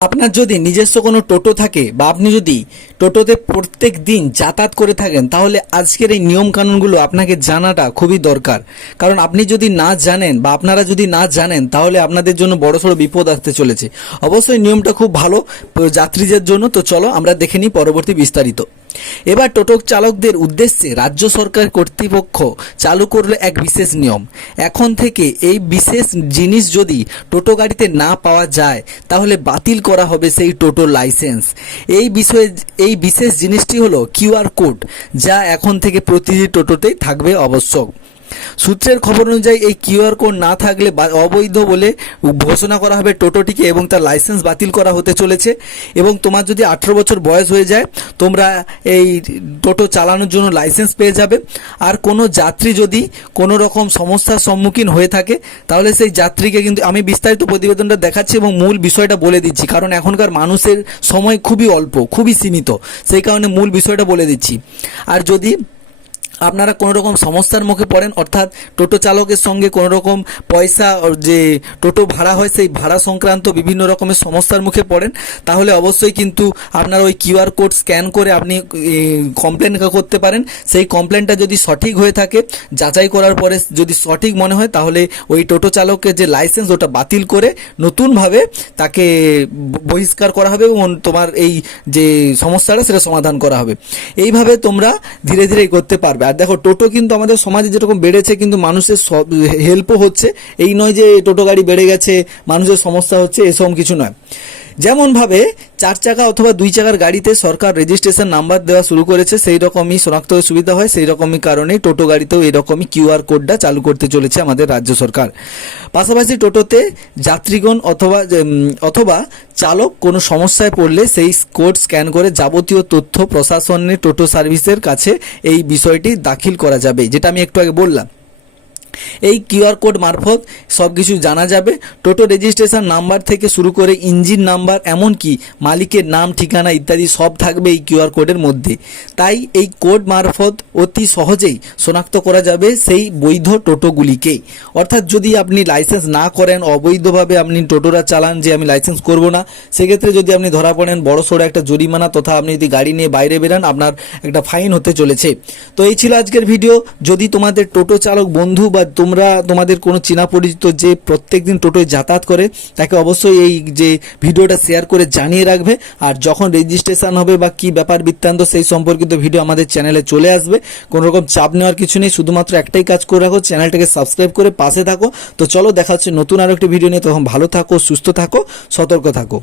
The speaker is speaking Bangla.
আপনার যদি নিজস্ব কোনো টোটো থাকে বা আপনি যদি টোটোতে প্রত্যেক দিন যাতায়াত করে থাকেন, তাহলে আজকের এই নিয়ম কানুনগুলো আপনাকে জানাটা খুবই দরকার। কারণ আপনি যদি না জানেন বা আপনারা যদি না জানেন, তাহলে আপনাদের জন্য বড়সড় বিপদ আসতে চলেছে। অবশ্যই নিয়মটা খুব ভালো যাত্রীদের জন্য। তো চলো আমরা দেখে নিই পরবর্তী বিস্তারিত। এবার টোটো চালকদের উদ্দেশ্যে রাজ্য সরকার কর্তৃপক্ষ চালু করলো এক বিশেষ নিয়ম। এখন থেকে এই বিশেষ জিনিস যদি টোটো গাড়িতে না পাওয়া যায়, তাহলে বাতিল করা হবে সেই টোটো লাইসেন্স। এই বিশেষ জিনিসটি হলো কিউআর কোড, যা এখন থেকে প্রতিটি টোটোতেই থাকবে আবশ্যক। সূত্রের খবর অনুযায়ী এই কিউআর কোড না থাকলে অবৈধ বলে ঘোষণা করা হবে টোটোটিকে এবং তার লাইসেন্স বাতিল করা হতে চলেছে। এবং তোমার যদি 18 বছর বয়স হয়ে যায়, তোমরা এই টোটো চালানোর জন্য লাইসেন্স পেয়ে যাবে। আর কোনো যাত্রী যদি কোনো রকম সমস্যার সম্মুখীন হয়ে থাকে, তাহলে সেই যাত্রীকে কিন্তু আমি বিস্তারিত প্রতিবেদনটা দেখাচ্ছি এবং মূল বিষয়টা বলে দিচ্ছি, কারণ এখনকার মানুষের সময় খুবই অল্প, খুবই সীমিত, সেই কারণে মূল বিষয়টা বলে দিচ্ছি। আর যদি আপনারা কোনো রকম সমস্যার মুখে পড়েন, অর্থাৎ টোটো চালকের সঙ্গে কোনো রকম পয়সা যে টোটো ভাড়া হয় সেই ভাড়া সংক্রান্ত বিভিন্ন রকমের সমস্যার মুখে পড়েন, তাহলে অবশ্যই কিন্তু আপনার ওই কিউআর কোড স্ক্যান করে আপনি কমপ্লেন করতে পারেন। সেই কমপ্লেনটা যদি সঠিক হয়ে থাকে, যাচাই করার পরে যদি সঠিক মনে হয়, তাহলে ওই টোটো চালকের যে লাইসেন্স ওটা বাতিল করে নতুনভাবে তাকে বহিষ্কার করা হবে এবং তোমার এই যে সমস্যাটা সেটা সমাধান করা হবে। এইভাবে তোমরা ধীরে ধীরে করতে পারবে। আর দেখো, টোটো কিন্তু আমাদের সমাজে যেরকম বেড়েছে, কিন্তু মানুষের হেল্পও হচ্ছে। এই নয় যে টোটো গাড়ি বেড়ে গেছে, মানুষের সমস্যা হচ্ছে, এসব কিছু নয়। যেমনভাবে 4 চাকা অথবা 2 চাকার গাড়িতে সরকার রেজিস্ট্রেশন নাম্বার দেওয়া শুরু করেছে, সেই রকমই শনাক্ত সুবিধা হয়, সেই রকমই কারণে টোটো গাড়িতেও এরকমই কিউআর কোডটা চালু করতে চলেছে আমাদের রাজ্য সরকার। পাশাপাশি টোটোতে যাত্রীগণ অথবা চালক কোনো সমস্যায় পড়লে সেই কোড স্ক্যান করে যাবতীয় তথ্য প্রশাসনের টোটো সার্ভিসের কাছে এই বিষয়টি দাখিল করা যাবে, যেটা আমি একটু আগে বললাম। এই কিউআর কোড মারফত সব কিছু জানা যাবে। টোটো রেজিস্ট্রেশন নাম্বার থেকে শুরু করে ইঞ্জিন নাম্বার, এমনকি মালিকের নাম, ঠিকানা ইত্যাদি সব থাকবে এই কিউআর কোডের মধ্যে। তাই এই কোড মারফত অতি সহজেই শনাক্ত করা যাবে সেই বৈধ টোটোগুলিকে। অর্থাৎ যদি আপনি লাইসেন্স না করেন, অবৈধভাবে আপনি টোটোরা চালান, যে আমি লাইসেন্স করব না, সেক্ষেত্রে যদি আপনি ধরা পড়েন, বড়সড় একটা জরিমানা তথা আপনি যদি গাড়ি নিয়ে বাইরে বেরান, আপনার একটা ফাইন হতে চলেছে। তো এই ছিল আজকের ভিডিও। যদি তোমাদের টোটো চালক বন্ধু বা তোমাদের কোনো চেনা পরিচিত যে প্রত্যেকদিন টোটোয় যাতায়াত করে, তাকে অবশ্যই এই যে ভিডিওটা শেয়ার করে জানিয়ে রাখবে। আর যখন রেজিস্ট্রেশন হবে বা কি ব্যাপার বৃত্তান্ত, সেই সম্পর্কিত ভিডিও আমাদের চ্যানেলে চলে আসবে। কোনো রকম চাপ নেওয়ার কিছু নেই, শুধুমাত্র একটাই কাজ করে রাখো, চ্যানেলটাকে সাবস্ক্রাইব করে পাশে থাকো। তো চলো, দেখা হচ্ছে নতুন আরো একটি ভিডিও নিয়ে। তখন ভালো থাকো, সুস্থ থাকো, সতর্ক থাকো।